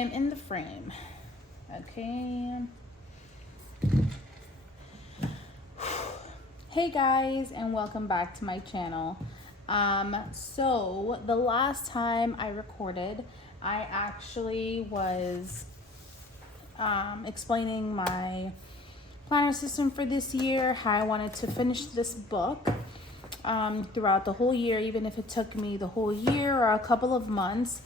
am in the frame. Okay. Hey guys, and welcome back to my channel. So the last time I recorded, I actually was explaining my planner system for this year, how I wanted to finish this book throughout the whole year, even if it took me the whole year or a couple of months.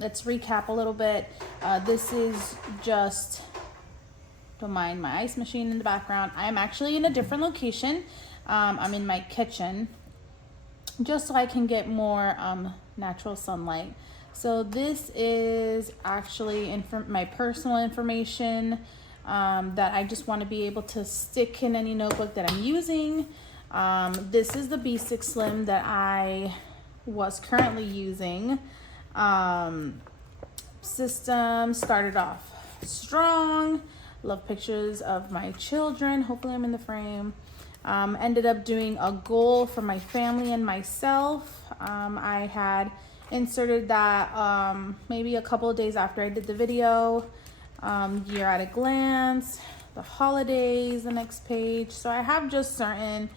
Let's recap a little bit. This is just, don't mind my ice machine in the background. I'm actually in a different location. I'm in my kitchen just so I can get more natural sunlight. So this is actually my personal information that I just want to be able to stick in any notebook that I'm using. This is the B6 Slim that I was currently using. System started off strong. Love pictures of my children. Hopefully I'm in the frame. Ended up doing a goal for my family and myself. I had inserted that maybe a couple of days after I did the video. Year at a glance, the holidays, the next page. So I have just certain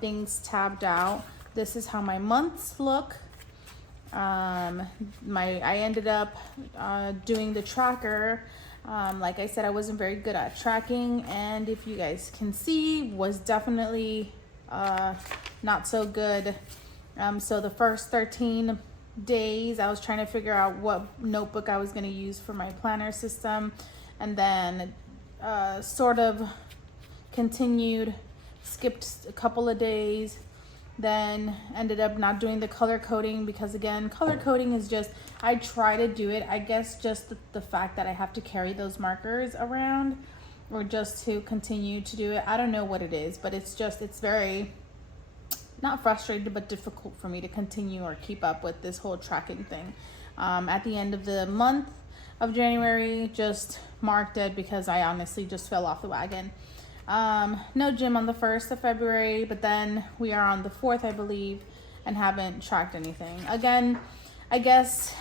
things tabbed out. This is how my months look. I ended up doing the tracker. Like I said, I wasn't very good at tracking, and if you guys can see, was definitely not so good. So the first 13 days I was trying to figure out what notebook I was going to use for my planner system, and then sort of continued, skipped a couple of days, then ended up not doing the color coding because, again, color coding is just, I try to do it, I guess just the fact that I have to carry those markers around, or just to continue to do it. I don't know what it is, but it's very, not frustrated, but difficult for me to continue or keep up with this whole tracking thing. At the end of the month of January, just marked it because I honestly just fell off the wagon. No gym on the 1st of February, but then we are on the 4th, I believe, and haven't tracked anything. Again, I guess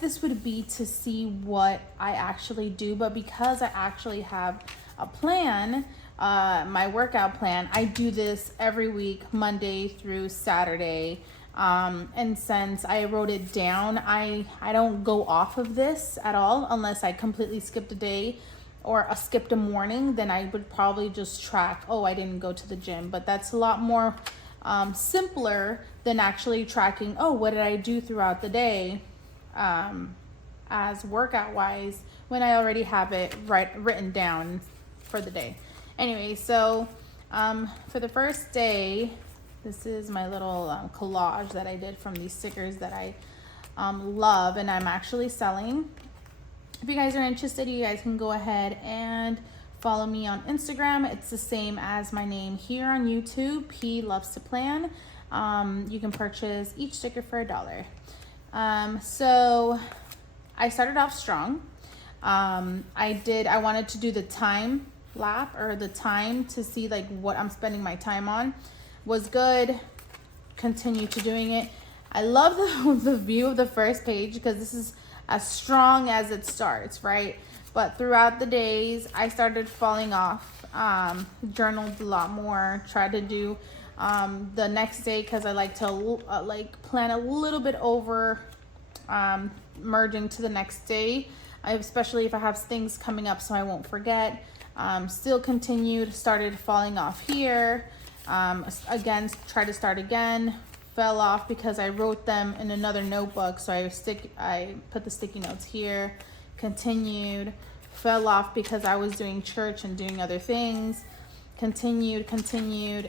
this would be to see what I actually do, but because I actually have a plan, my workout plan, I do this every week, Monday through Saturday. And since I wrote it down, I don't go off of this at all unless I completely skipped a day or skipped a morning. Then I would probably just track, oh, I didn't go to the gym. But that's a lot more simpler than actually tracking, oh, what did I do throughout the day as workout wise, when I already have it written down for the day. Anyway, so for the first day, this is my little collage that I did from these stickers that I love and I'm actually selling. If you guys are interested, you guys can go ahead and follow me on Instagram. It's the same as my name here on YouTube, P Loves to Plan. You can purchase each sticker for $1. So I started off strong. I wanted to do the time lap, or the time to see like what I'm spending my time on. Was good. Continue to doing it. I love the view of the first page because this is as strong as it starts, right? But throughout the days, I started falling off. Journaled a lot more. Tried to do the next day because I like to plan a little bit over merging to the next day. Especially if I have things coming up so I won't forget. Still continued, started falling off here. Again, tried to start again. Fell off because I wrote them in another notebook, so I put the sticky notes here. Continued, fell off because I was doing church and doing other things. Continued,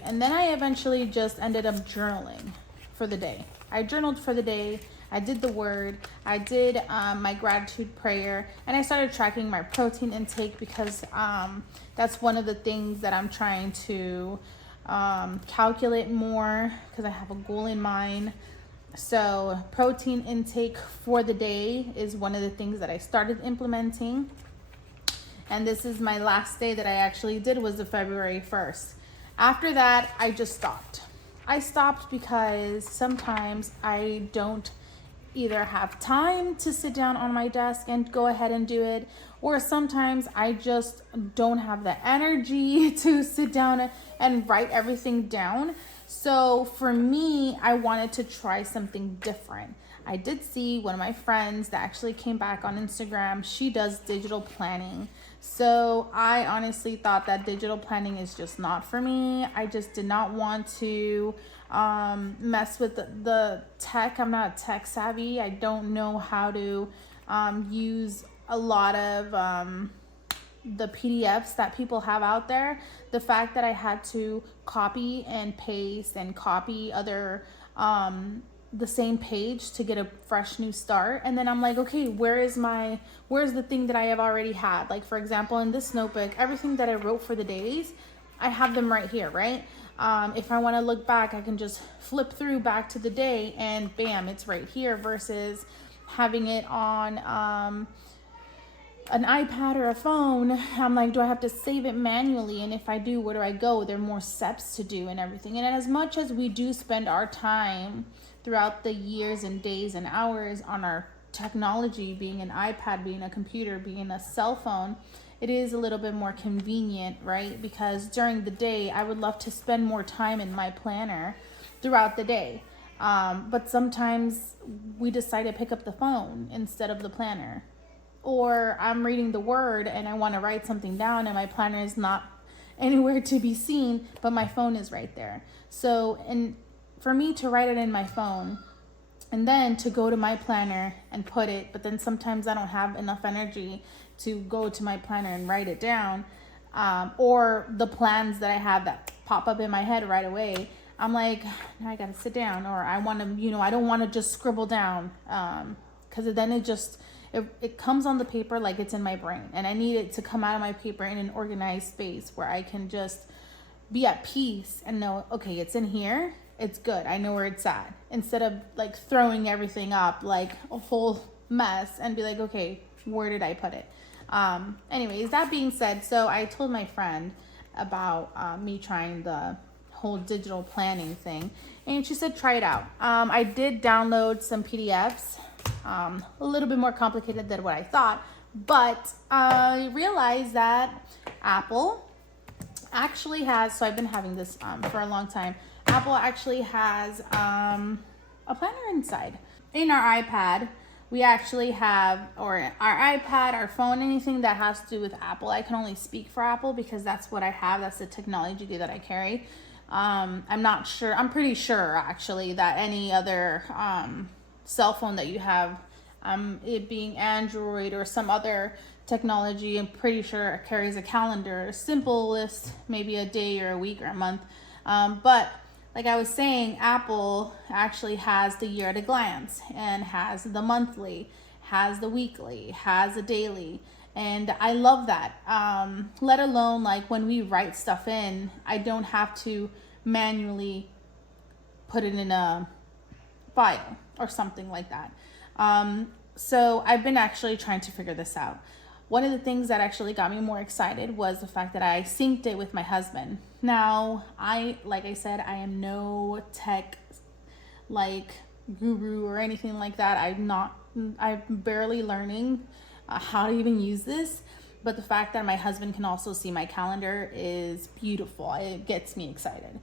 and then I eventually just ended up journaling for the day. I journaled for the day. I did the word. I did my gratitude prayer, and I started tracking my protein intake because that's one of the things that I'm trying to calculate more because I have a goal in mind. So protein intake for the day is one of the things that I started implementing, and this is my last day that I actually did, was the February 1st. After that, I just stopped. I stopped because sometimes I don't either have time to sit down on my desk and go ahead and do it, or sometimes I just don't have the energy to sit down and write everything down. So for me, I wanted to try something different. I did see one of my friends that actually came back on Instagram. She does digital planning. So I honestly thought that digital planning is just not for me. I just did not want to mess with the tech. I'm not tech savvy. I don't know how to use a lot of the PDFs that people have out there. The fact that I had to copy and paste and copy other the same page to get a fresh new start, and then I'm like, okay, where's the thing that I have already had? Like, for example, in this notebook, everything that I wrote for the days, I have them right here, right? If I want to look back, I can just flip through back to the day and bam, it's right here, versus having it on an iPad or a phone. I'm like, do I have to save it manually? And if I do, where do I go? There are more steps to do and everything. And as much as we do spend our time throughout the years and days and hours on our technology, being an iPad, being a computer, being a cell phone, it is a little bit more convenient, right? Because during the day, I would love to spend more time in my planner throughout the day. But sometimes we decide to pick up the phone instead of the planner. Or I'm reading the Word and I want to write something down and my planner is not anywhere to be seen, but my phone is right there. So, and for me to write it in my phone and then to go to my planner and put it, but then sometimes I don't have enough energy to go to my planner and write it down, or the plans that I have that pop up in my head right away. I'm like, now I gotta sit down, or I want to, I don't want to just scribble down, because then it comes on the paper like it's in my brain, and I need it to come out of my paper in an organized space where I can just be at peace and know, okay, it's in here, it's good, I know where it's at, instead of like throwing everything up like a whole mess and be like, okay, where did I put it? Anyways, that being said, so I told my friend about me trying the whole digital planning thing, and she said try it out. I did download some PDFs, a little bit more complicated than what I thought, but I realized that Apple actually has, so I've been having this for a long time, Apple actually has a planner inside. In our iPad, we actually have, or our iPad, our phone, anything that has to do with Apple. I can only speak for Apple because that's what I have. That's the technology that I carry. I'm not sure. I'm pretty sure actually that any other cell phone that you have, it being Android or some other technology, I'm pretty sure it carries a calendar, a simple list, maybe a day or a week or a month. But like I was saying, Apple actually has the year at a glance and has the monthly, has the weekly, has the daily. And I love that. Let alone like when we write stuff in, I don't have to manually put it in a file or something like that. So I've been actually trying to figure this out. One of the things that actually got me more excited was the fact that I synced it with my husband. Now, like I said, I am no tech like guru or anything like that. I'm barely learning how to even use this. But the fact that my husband can also see my calendar is beautiful. It gets me excited.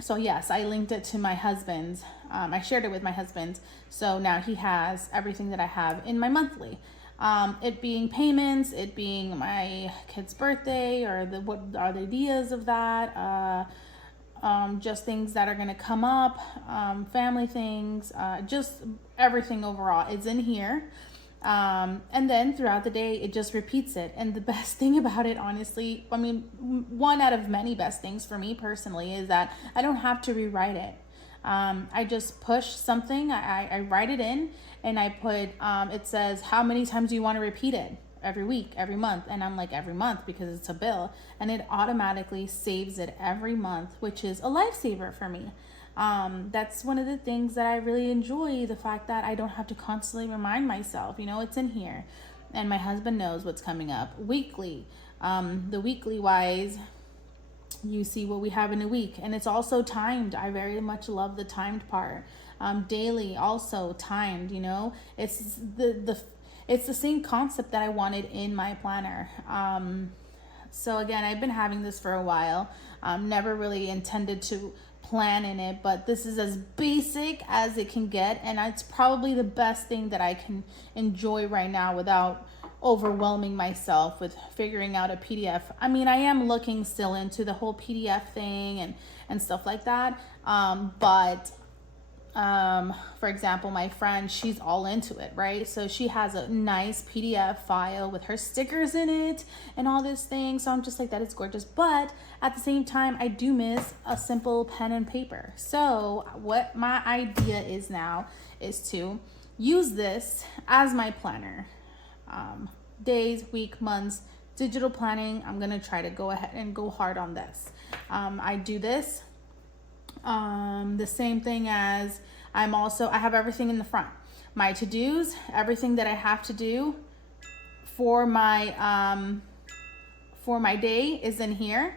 So yes, I linked it to my husband's. I shared it with my husband. So now he has everything that I have in my monthly. It being payments, it being my kid's birthday, or what are the ideas of that, just things that are going to come up, family things, just everything overall is in here. And then throughout the day, it just repeats it. And the best thing about it, honestly, I mean, one out of many best things for me personally is that I don't have to rewrite it. I just push something, I write it in, and I put, it says, how many times do you want to repeat it? Every week, every month. And I'm like, every month, because it's a bill. And it automatically saves it every month, which is a lifesaver for me. That's one of the things that I really enjoy, the fact that I don't have to constantly remind myself, it's in here. And my husband knows what's coming up weekly. The weekly wise, you see what we have in a week. And it's also timed. I very much love the timed part. Daily also timed, you know. It's the same concept that I wanted in my planner. So again, I've been having this for a while. Never really intended to plan in it, but this is as basic as it can get, and it's probably the best thing that I can enjoy right now without overwhelming myself with figuring out a PDF. I mean, I am looking still into the whole PDF thing and stuff like that. But for example, my friend, she's all into it, right? So she has a nice PDF file with her stickers in it and all this thing. So I'm just like, that is gorgeous. But at the same time, I do miss a simple pen and paper. So what my idea is now is to use this as my planner. Days, week, months, digital planning. I'm going to try to go ahead and go hard on this. I do this the same thing as I have everything in the front. My to-dos, everything that I have to do for my day is in here.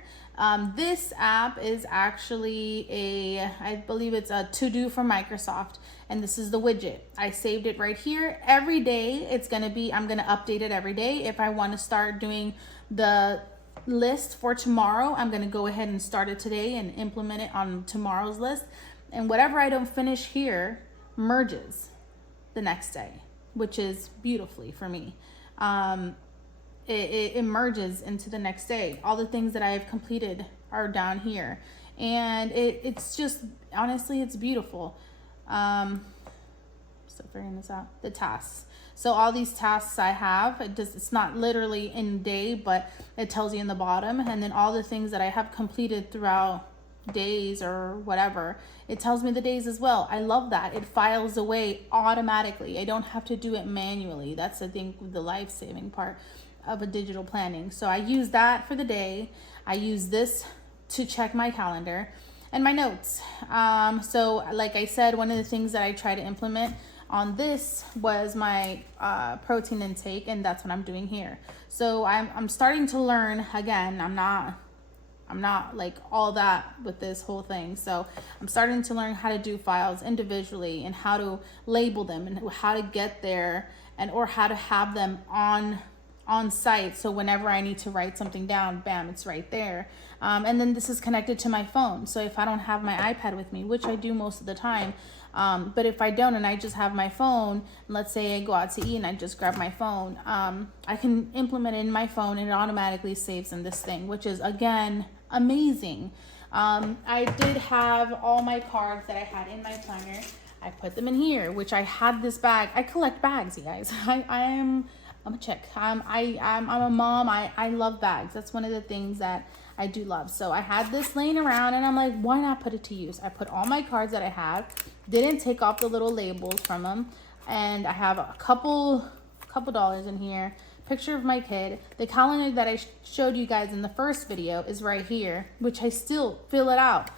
This app is actually I believe it's a to-do from Microsoft, and this is the widget. I saved it right here. Every day I'm gonna update it every day. If I want to start doing the list for tomorrow, I'm gonna go ahead and start it today and implement it on tomorrow's list. And whatever I don't finish here merges the next day, which is beautifully for me. It merges into the next day. All the things that I have completed are down here, and it's just, honestly, it's beautiful. So figuring this out, the tasks. So all these tasks I have, it's not literally in day, but it tells you in the bottom, and then all the things that I have completed throughout days or whatever, it tells me the days as well. I love that. It files away automatically. I don't have to do it manually. That's, I think, the life-saving part of a digital planning. So I use that for the day. I use this to check my calendar and my notes. So like I said, one of the things that I try to implement on this was my protein intake, and that's what I'm doing here. So I'm starting to learn. Again, I'm not like all that with this whole thing. So I'm starting to learn how to do files individually and how to label them and how to get there, and or how to have them on site. So whenever I need to write something down, bam, it's right there. And then this is connected to my phone. So if I don't have my iPad with me, which I do most of the time, but if I don't and I just have my phone, let's say I go out to eat and I just grab my phone, I can implement it in my phone and it automatically saves in this thing, which is, again, amazing. I did have all my cards that I had in my planner. I put them in here, which I had this bag. I collect bags, you guys. I'm a chick. I'm a mom. I love bags. That's one of the things that I do love. So I had this laying around and I'm like, why not put it to use? I put all my cards that I have, didn't take off the little labels from them, and I have a couple dollars in here. Picture of my kid. The calendar that I showed you guys in the first video is right here, which I still fill it out,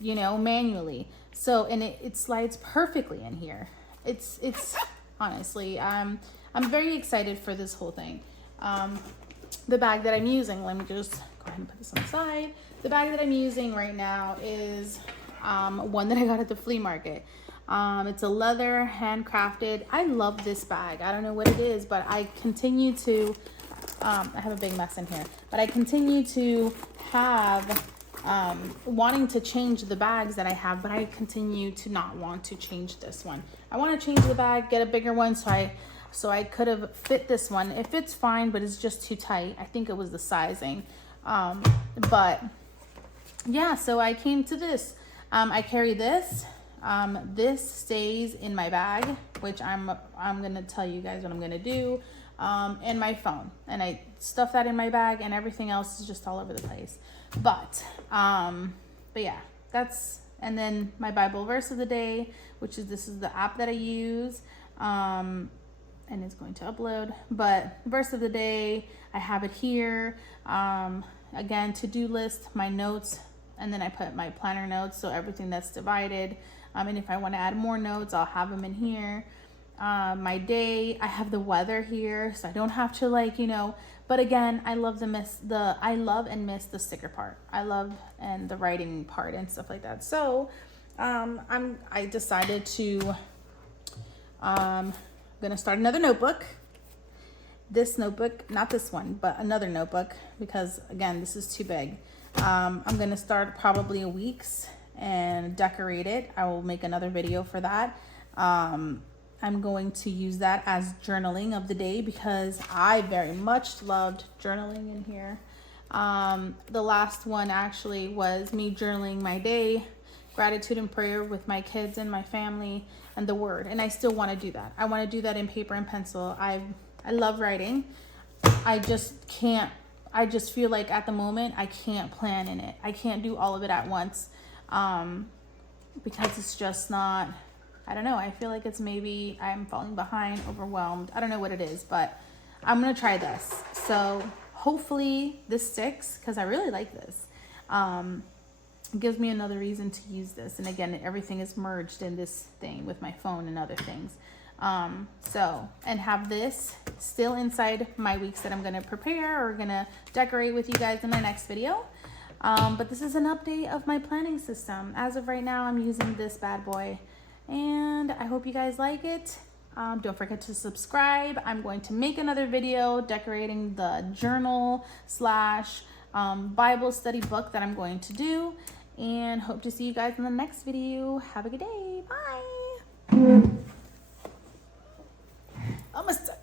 manually. So, and it slides perfectly in here. It's honestly, I'm very excited for this whole thing. The bag that I'm using, let me just go ahead and put this on the side. The bag that I'm using right now is one that I got at the flea market. It's a leather, handcrafted. I love this bag. I don't know what it is, but I continue to, I have a big mess in here, but I continue to have, wanting to change the bags that I have, but I continue to not want to change this one. I want to change the bag, get a bigger one, so I could have fit this one. It fits fine, but it's just too tight. I think it was the sizing. But yeah, so I came to this. I carry this. This stays in my bag, which I'm gonna tell you guys what I'm gonna do, and my phone, and I stuff that in my bag, and everything else is just all over the place. But yeah, and then my Bible verse of the day, which is, this is the app that I use, and it's going to upload, but verse of the day, I have it here. Again, to-do list, my notes, and then I put my planner notes, so everything that's divided. And if I want to add more notes, I'll have them in here. My day, I have the weather here, so I don't have to But again, I love I love and miss the sticker part. I love and the writing part and stuff like that. So I decided to gonna start another notebook. This notebook, not this one, but another notebook, because again, this is too big. I'm gonna start probably a week's and decorate it. I will make another video for that. I'm going to use that as journaling of the day, because I very much loved journaling in here. The last one actually was me journaling my day, gratitude and prayer with my kids and my family, and the word. And I still want to do that. I want to do that in paper and pencil. I love writing. I just can't, I just feel like at the moment I can't plan in it. I can't do all of it at once, because it's just not, I don't know. I feel like it's maybe I'm falling behind, overwhelmed. I don't know what it is, but I'm going to try this. So hopefully this sticks, because I really like this. It gives me another reason to use this. And again, everything is merged in this thing with my phone and other things. And have this still inside my weeks that I'm going to prepare or going to decorate with you guys in my next video. But this is an update of my planning system. As of right now, I'm using this bad boy. And I hope you guys like it. Don't forget to subscribe. I'm going to make another video decorating the journal / Bible study book that I'm going to do. And hope to see you guys in the next video. Have a good day. Bye. Almost done.